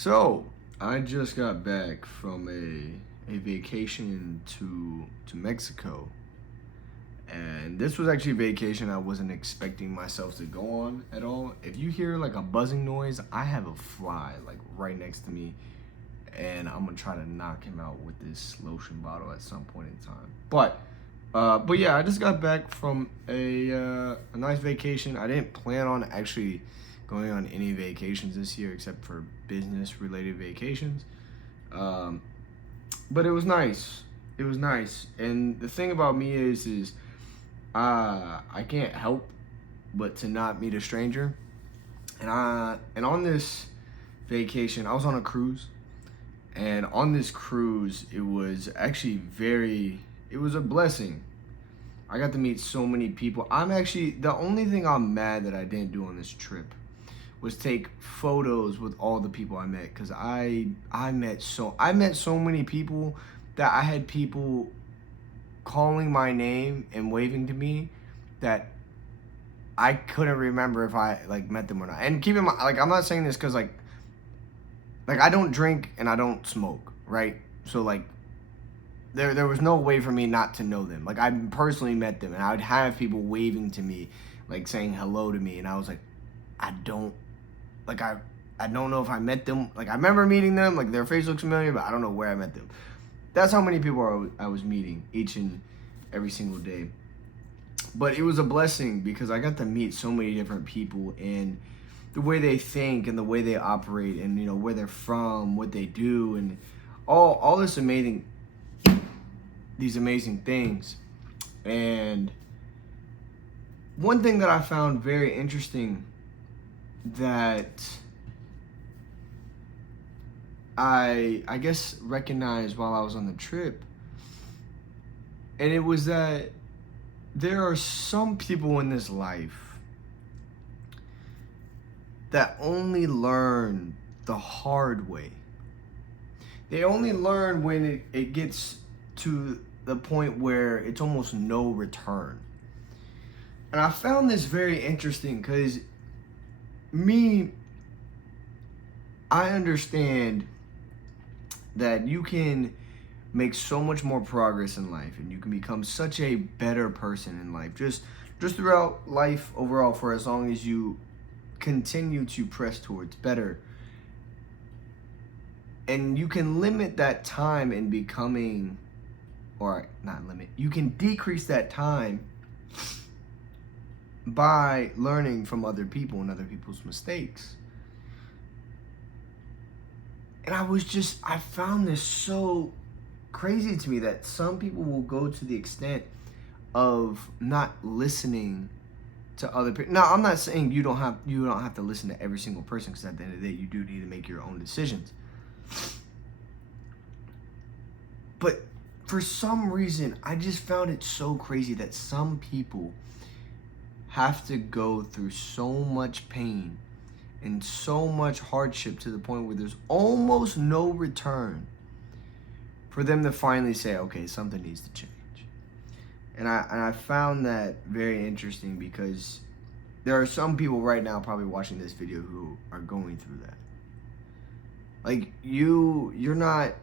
So I just got back from a vacation to Mexico, and this was actually a vacation I wasn't expecting myself to go on at all. If you hear like a buzzing noise, I have a fly like right next to me, and I'm gonna try to knock him out with this lotion bottle at some point in time. But yeah, I just got back from a nice vacation. I didn't plan on actually going on any vacations this year except for business related vacations. Um, but it was nice. It was nice. And the thing about me is I can't help but to not meet a stranger. And on this vacation, I was on a cruise. And on this cruise, it was actually it was a blessing. I got to meet so many people. The only thing I'm mad that I didn't do on this trip was take photos with all the people I met, because I met so many people that I had people calling my name and waving to me that I couldn't remember if I like met them or not. And keep in mind, like, I'm not saying this because like I don't drink and I don't smoke, right? So like there was no way for me not to know them. Like, I personally met them, and I would have people waving to me, like saying hello to me, and I was like, I don't like I don't know if I met them. Like, I remember meeting them, like their face looks familiar, but I don't know where I met them. That's how many people I was meeting each and every single day. But it was a blessing because I got to meet so many different people, and the way they think and the way they operate, and where they're from, what they do, and all these amazing things. And one thing that I found very interesting that I guess recognized while I was on the trip, and it was that there are some people in this life that only learn the hard way. They only learn when it gets to the point where it's almost no return. And I found this very interesting because I understand that you can make so much more progress in life, and you can become such a better person in life, just throughout life overall, for as long as you continue to press towards better. And you can limit that time in becoming, or not limit, you can decrease that time by learning from other people and other people's mistakes. And I found this so crazy to me that some people will go to the extent of not listening to other people. Now, I'm not saying you don't have to listen to every single person, because at the end of the day, you do need to make your own decisions. But for some reason, I just found it so crazy that some people have to go through so much pain and so much hardship to the point where there's almost no return for them to finally say, okay, something needs to change. And I found that very interesting, because there are some people right now probably watching this video who are going through that. Like, you're not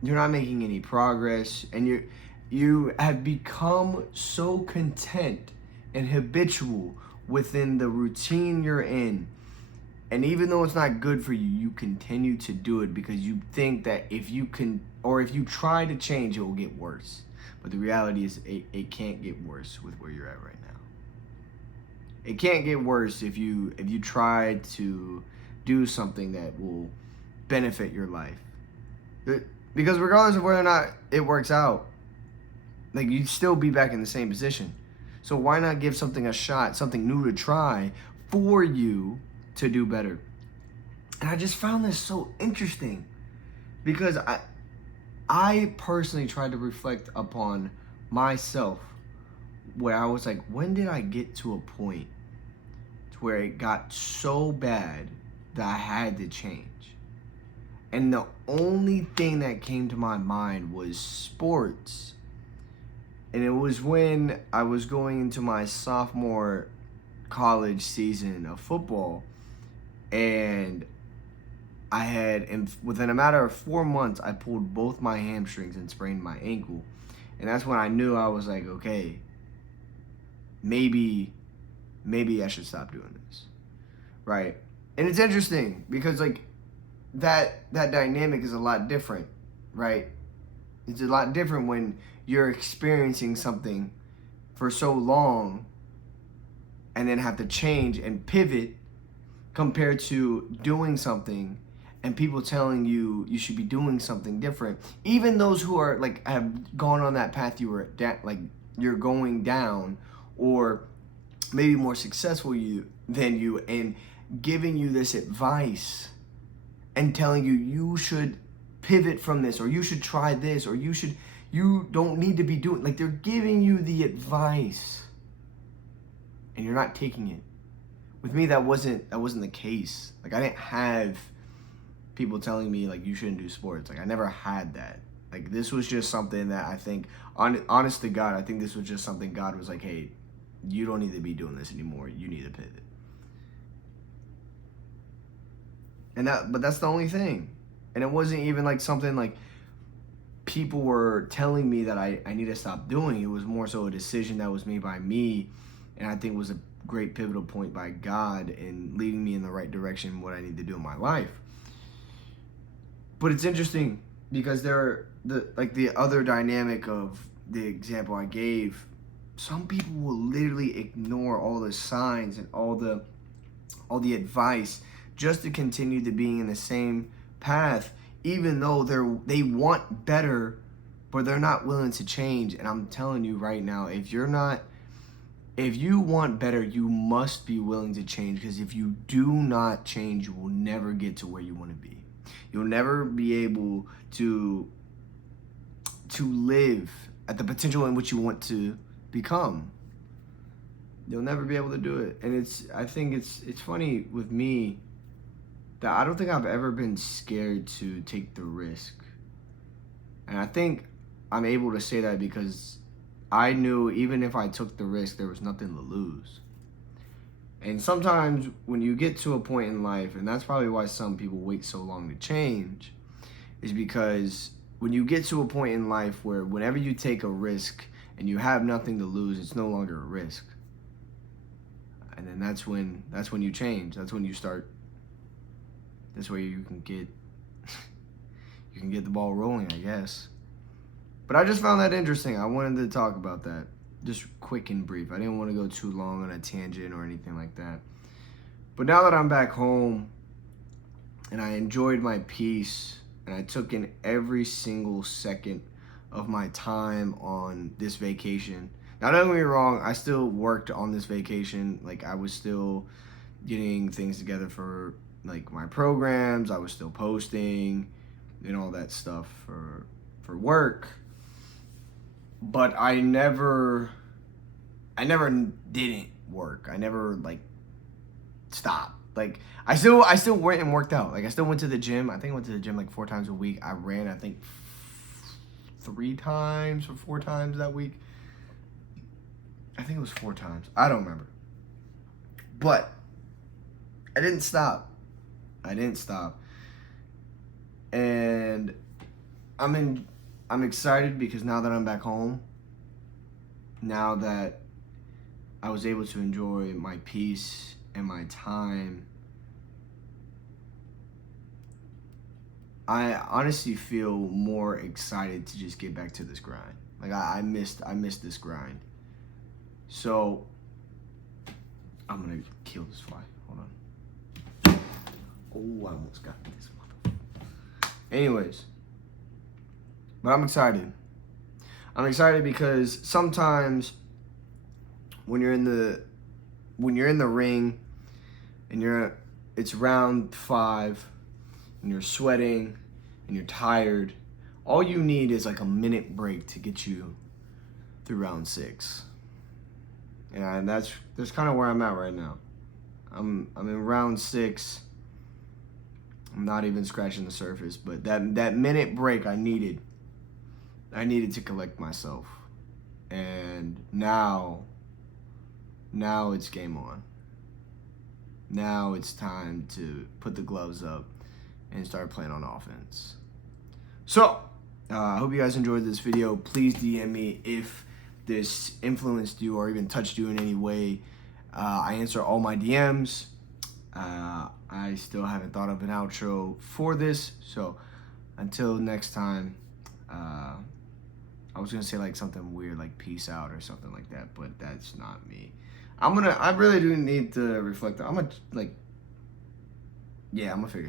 making any progress, and you have become so content and habitual within the routine you're in. And even though it's not good for you, you continue to do it because you think that if you try to change, it will get worse. But the reality is it can't get worse with where you're at right now. It can't get worse if you try to do something that will benefit your life. Because regardless of whether or not it works out, like, you'd still be back in the same position. So why not give something a shot, something new to try for you to do better? And I just found this so interesting, because I personally tried to reflect upon myself, where I was like, when did I get to a point to where it got so bad that I had to change? And the only thing that came to my mind was sports. And it was when I was going into my sophomore college season of football, and I had, and within a matter of 4 months, I pulled both my hamstrings and sprained my ankle. And that's when I knew, I was like, okay, maybe I should stop doing this, right? And it's interesting because like that dynamic is a lot different, right? It's a lot different when you're experiencing something for so long and then have to change and pivot, compared to doing something and people telling you you should be doing something different. Even those who are like have gone on that path you were like you're going down, or maybe more successful than you, and giving you this advice and telling you you should pivot from this, or you should try this, or you don't need to be doing, like, they're giving you the advice and you're not taking it. With me, that wasn't the case. Like, I didn't have people telling me like you shouldn't do sports. Like, I never had that. Like, this was just something that I think, honest to God, I think this was just something God was like, hey, you don't need to be doing this anymore. You need to pivot. But that's the only thing. And it wasn't even like something like people were telling me that I need to stop doing. It was more so a decision that was made by me, and I think was a great pivotal point by God in leading me in the right direction, what I need to do in my life. But it's interesting because the other dynamic of the example I gave, some people will literally ignore all the signs and all the advice just to continue to being in the same path, even though they want better, but they're not willing to change. And I'm telling you right now, if you want better, you must be willing to change, because if you do not change, you will never get to where you want to be. You'll never be able to live at the potential in which you want to become. You'll never be able to do it. And I think it's funny with me that I don't think I've ever been scared to take the risk. And I think I'm able to say that because I knew even if I took the risk, there was nothing to lose. And sometimes when you get to a point in life, and that's probably why some people wait so long to change, is because when you get to a point in life where whenever you take a risk and you have nothing to lose, it's no longer a risk. And then that's when you change. That's when you start. That's where you can get the ball rolling, I guess. But I just found that interesting. I wanted to talk about that, just quick and brief. I didn't want to go too long on a tangent or anything like that. But now that I'm back home and I enjoyed my peace and I took in every single second of my time on this vacation. Now, don't get me wrong, I still worked on this vacation. Like, I was still getting things together for like my programs. I was still posting and all that stuff for work. But I never didn't work. I never like stopped. Like, I still went and worked out. Like, I still went to the gym. I think I went to the gym like 4 times a week. I ran, I think 3 times or 4 times that week. I think it was 4 times. I don't remember. But I didn't stop. And I'm excited because now that I'm back home, now that I was able to enjoy my peace and my time, I honestly feel more excited to just get back to this grind. Like, I missed this grind. So I'm gonna kill this fly. Hold on. Oh, I almost got this motherfucker. Anyways, but I'm excited. I'm excited because sometimes when you're in the ring and it's round 5 and you're sweating and you're tired, all you need is like a minute break to get you through round 6. And that's kind of where I'm at right now. I'm in round 6. I'm not even scratching the surface, but that minute break I needed to collect myself. And now it's game on. Now it's time to put the gloves up and started playing on offense. So, I hope you guys enjoyed this video. Please DM me if this influenced you or even touched you in any way. I answer all my DMs. I still haven't thought of an outro for this, so until next time, I was gonna say like something weird like peace out or something like that, but that's not me. I really do need to reflect. I'm gonna figure something